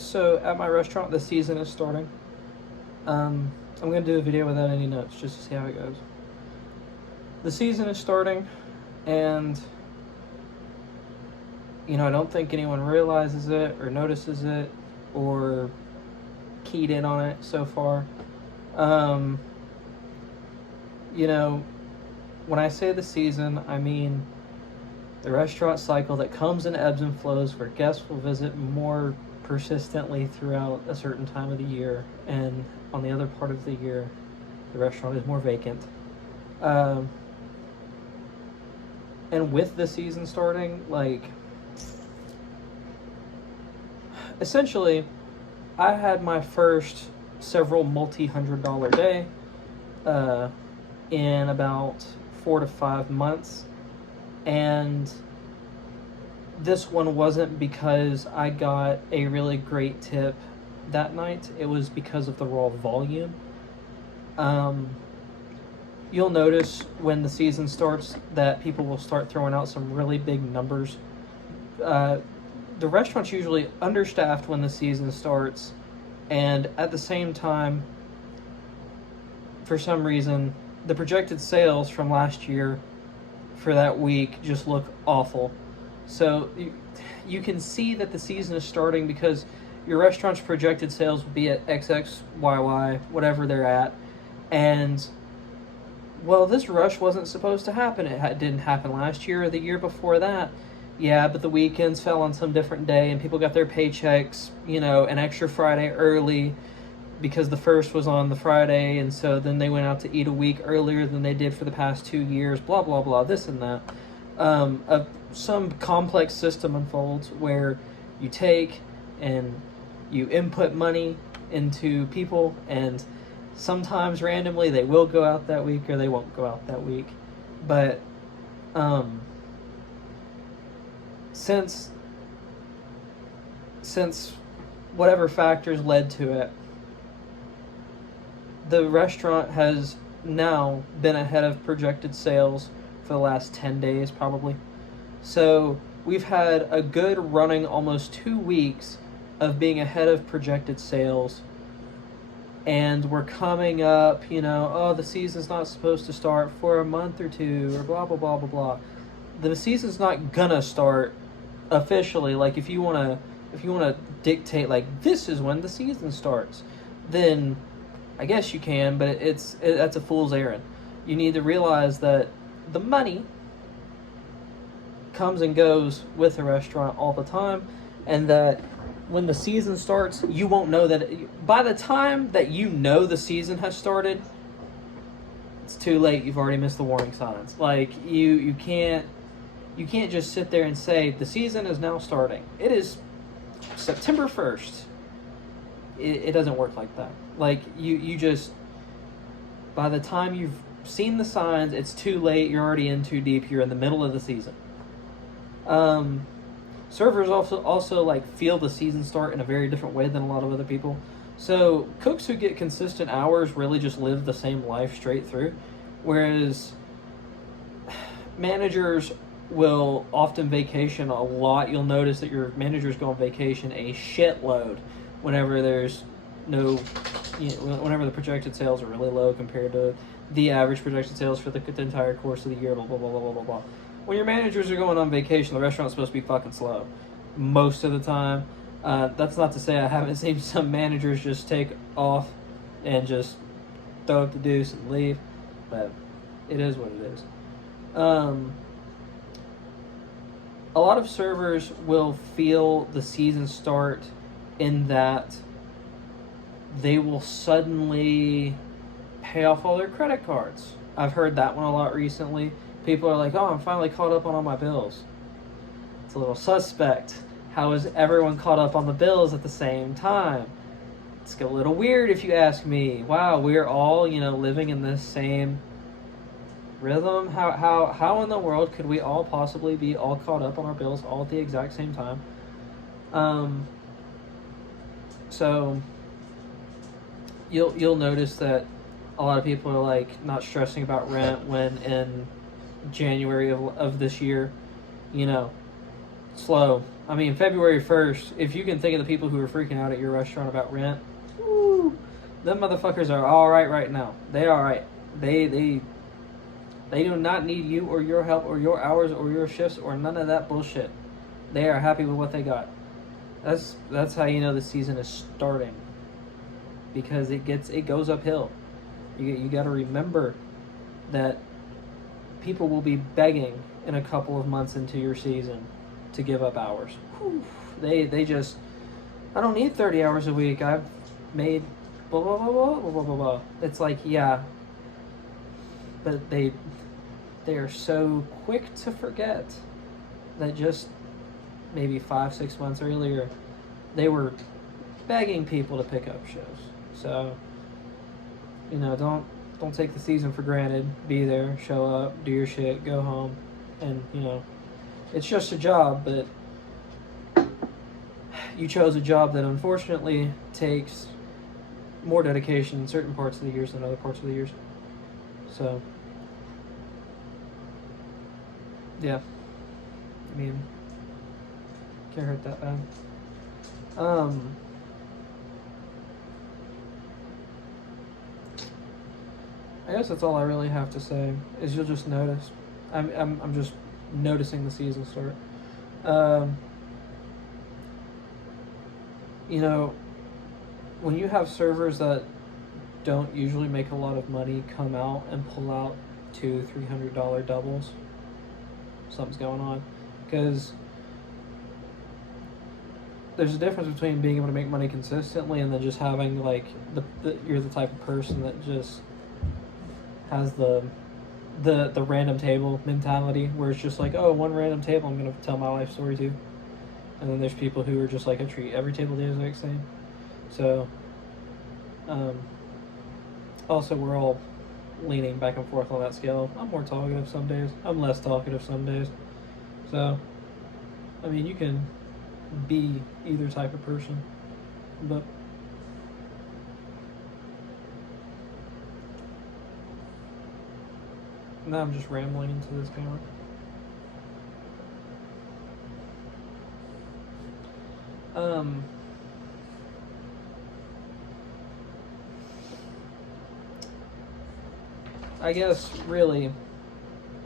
So at my restaurant, the season is starting. I'm gonna do a video without any notes just to see how it goes. The season is starting, and I don't think anyone realizes it or notices it or keyed in on it so far. Um, you know, when I say the season, I mean the restaurant cycle that comes in ebbs and flows where guests will visit more persistently throughout a certain time of the year, and on the other part of the year, the restaurant is more vacant. Um, and with the season starting, essentially, I had my first several multi-$100 day uh, in about 4 to 5 months, and this one wasn't because I got a really great tip that night. It was because of the raw volume. Um, you'll notice when the season starts that people will start throwing out some really big numbers. The restaurant's usually understaffed when the season starts, and at the same time, for some reason, the projected sales from last year for that week just look awful. So you can see that the season is starting because your restaurant's projected sales will be at XXYY, whatever they're at. And, well, this rush wasn't supposed to happen. It didn't happen last year or the year before that. Yeah, but the weekends fell on some different day and people got their paychecks, an extra Friday early because the first was on the Friday, and so then they went out to eat a week earlier than they did for the past 2 years, blah, blah, blah, this and that. Some complex system unfolds where you take and you input money into people, and sometimes randomly they will go out that week or they won't go out that week. But since whatever factors led to it, the restaurant has now been ahead of projected sales for the last 10 days probably. So we've had a good running almost 2 weeks of being ahead of projected sales, and we're coming up, the season's not supposed to start for a month or two, or blah, blah, blah, blah, blah. The season's not gonna start officially. Like, if you wanna dictate, like, this is when the season starts, then I guess you can, but that's a fool's errand. You need to realize that the money comes and goes with the restaurant all the time, and that when the season starts, you won't know that. By the time that you know the season has started, it's too late. You've already missed the warning signs. Like, you can't just sit there and say the season is now starting. It is September 1st. It doesn't work like that. Like, you just, by the time you've seen the signs, it's too late. You're already in too deep. You're in the middle of the season. Servers also like feel the season start in a very different way than a lot of other people. So cooks who get consistent hours really just live the same life straight through, whereas managers will often vacation a lot. You'll notice that your managers go on vacation a shitload whenever there's whenever the projected sales are really low compared to the average projected sales for the entire course of the year, blah, blah, blah, blah, blah, blah. When your managers are going on vacation, the restaurant's supposed to be fucking slow most of the time. That's not to say I haven't seen some managers just take off and just throw up the deuce and leave, but it is what it is. A lot of servers will feel the season start in that they will suddenly pay off all their credit cards. I've heard that one a lot recently. People are like, oh, I'm finally caught up on all my bills. It's a little suspect. How is everyone caught up on the bills at the same time? It's a little weird if you ask me. Wow, we're all, living in this same rhythm. How in the world could we all possibly be all caught up on our bills all at the exact same time? So you'll notice that a lot of people are like not stressing about rent when in January of this year, slow. I mean, February 1st, if you can think of the people who are freaking out at your restaurant about rent, woo, them motherfuckers are alright right now. They alright. They do not need you or your help or your hours or your shifts or none of that bullshit. They are happy with what they got. That's how you know the season is starting. Because it goes uphill. You got to remember that people will be begging in a couple of months into your season to give up hours. Whew. They just, I don't need 30 hours a week. I've made blah blah blah blah blah blah blah blah. It's like, yeah, but they are so quick to forget that just maybe 5-6 months earlier they were begging people to pick up shows. So, you know, don't take the season for granted. Be there, show up, do your shit, go home, and you know, it's just a job, but you chose a job that unfortunately takes more dedication in certain parts of the years than other parts of the years. So, yeah, I mean, can't hurt that bad. I guess that's all I really have to say. Is you'll just notice. I'm just noticing the season start. You know, when you have servers that don't usually make a lot of money come out and pull out $200-$300 doubles, something's going on. Because there's a difference between being able to make money consistently and then just having like you're the type of person that just has the random table mentality where it's just like, oh, one random table I'm gonna tell my life story to. And then there's people who are just like, I treat every table the exact same. So also we're all leaning back and forth on that scale. I'm more talkative some days, I'm less talkative some days. So I mean, you can be either type of person, but now I'm just rambling into this camera. I guess really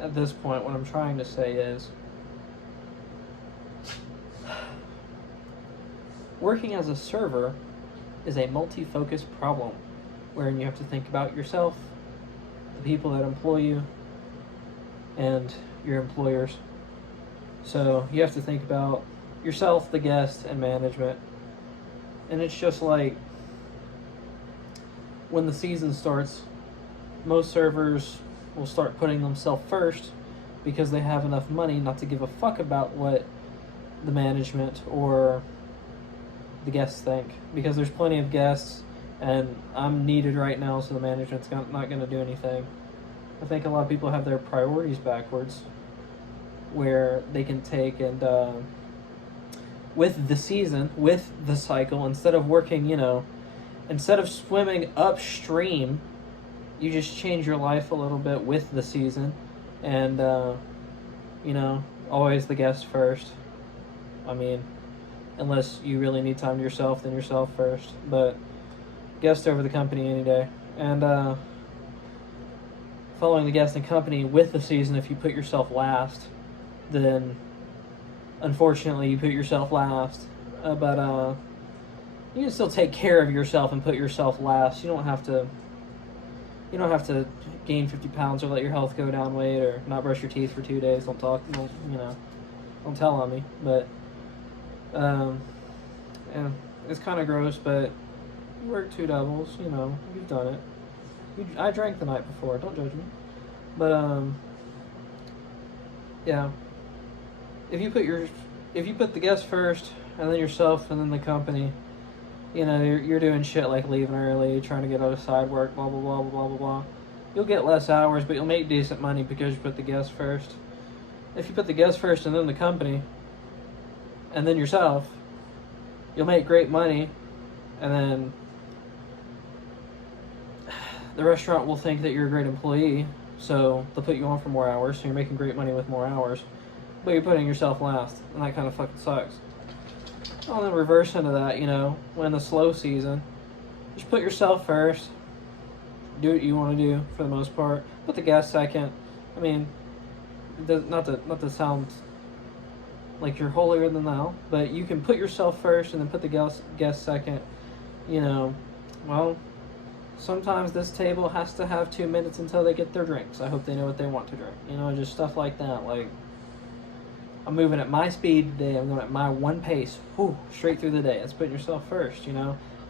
at this point what I'm trying to say is working as a server is a multi-focus problem wherein you have to think about yourself, the people that employ you, and your employers. So you have to think about yourself, the guest, and management. And it's just like when the season starts, most servers will start putting themselves first because they have enough money not to give a fuck about what the management or the guests think, because there's plenty of guests and I'm needed right now, so the management's not going to do anything. I think a lot of people have their priorities backwards, where they can take and with the season, with the cycle, instead of working, you know, instead of swimming upstream, you just change your life a little bit with the season, and you know, always the guest first. I mean, unless you really need time to yourself, then yourself first, but guest over the company any day. And following the guest and company with the season, if you put yourself last, then unfortunately you put yourself last. But you can still take care of yourself and put yourself last. You don't have to gain 50 pounds or let your health go down weight or not brush your teeth for 2 days. Don't tell on me. But yeah, it's kind of gross, but you work 2 doubles, you know, you've done it. I drank the night before, don't judge me. But yeah, if you put the guest first and then yourself and then the company, you know, you're doing shit like leaving early, trying to get out of side work, blah blah blah blah blah blah. You'll get less hours, but you'll make decent money because you put the guest first. If you put the guest first and then the company and then yourself, you'll make great money, and then the restaurant will think that you're a great employee, so they'll put you on for more hours, so you're making great money with more hours. but you're putting yourself last, and that kind of fucking sucks. Well, then reverse into that, when the slow season, just put yourself first. Do what you want to do for the most part. Put the gas second. I mean, not to sound like you're holier than thou, but you can put yourself first and then put the guest second. Well, sometimes this table has to have 2 minutes until they get their drinks. I hope they know what they want to drink. Just stuff like that. Like, I'm moving at my speed today. I'm going at my one pace. Whew, straight through the day. That's putting yourself first,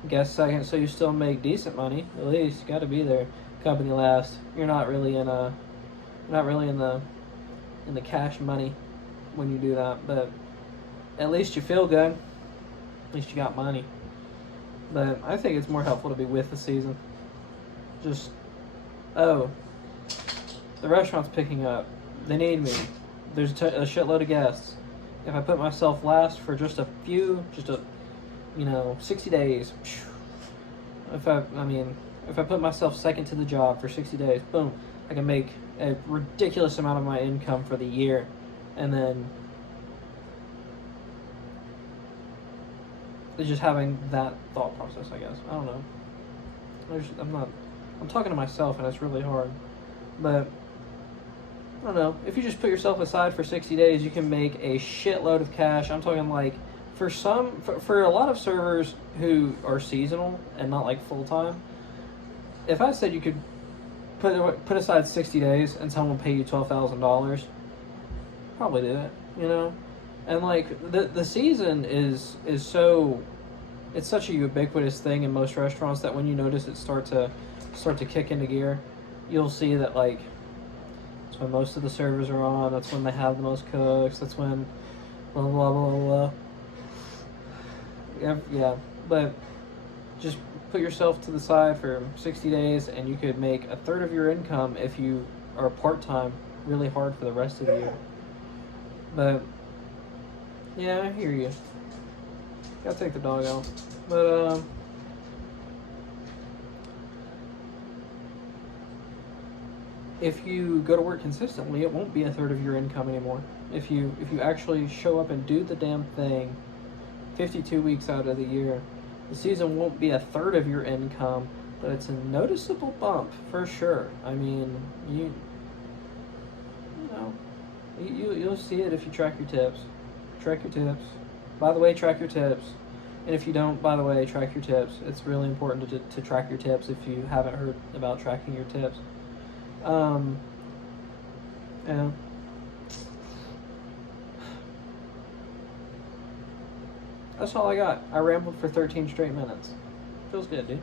Guest second, so you still make decent money. At least you got to be there. Company last. You're not really in the cash money when you do that, but at least you feel good. At least you got money. But I think it's more helpful to be with the season. Just, the restaurant's picking up. They need me. There's a shitload of guests. If I put myself last for just 60 days. If I put myself second to the job for 60 days, boom, I can make a ridiculous amount of my income for the year. And then it's just having that thought process, I guess. I don't know. I'm talking to myself and it's really hard. But I don't know. If you just put yourself aside for 60 days, you can make a shitload of cash. I'm talking like for a lot of servers who are seasonal and not like full-time, if I said you could put aside 60 days and someone will pay you $12,000, probably do it, And like the season is so, it's such a ubiquitous thing in most restaurants that when you notice it start to kick into gear, you'll see that like that's when most of the servers are on. That's when they have the most cooks. That's when blah blah blah blah. Yeah, but just put yourself to the side for 60 days and you could make a third of your income if you are part-time really hard for the rest of the year. But yeah, I hear you. Gotta take the dog out. But if you go to work consistently, it won't be a third of your income anymore. If you actually show up and do the damn thing 52 weeks out of the year, the season won't be a third of your income, but it's a noticeable bump for sure. I mean, you'll see it if you track your tips. Track your tips. By the way, track your tips. And if you don't, by the way, track your tips. It's really important to track your tips if you haven't heard about tracking your tips. Yeah. That's all I got. I rambled for 13 straight minutes. Feels good, dude.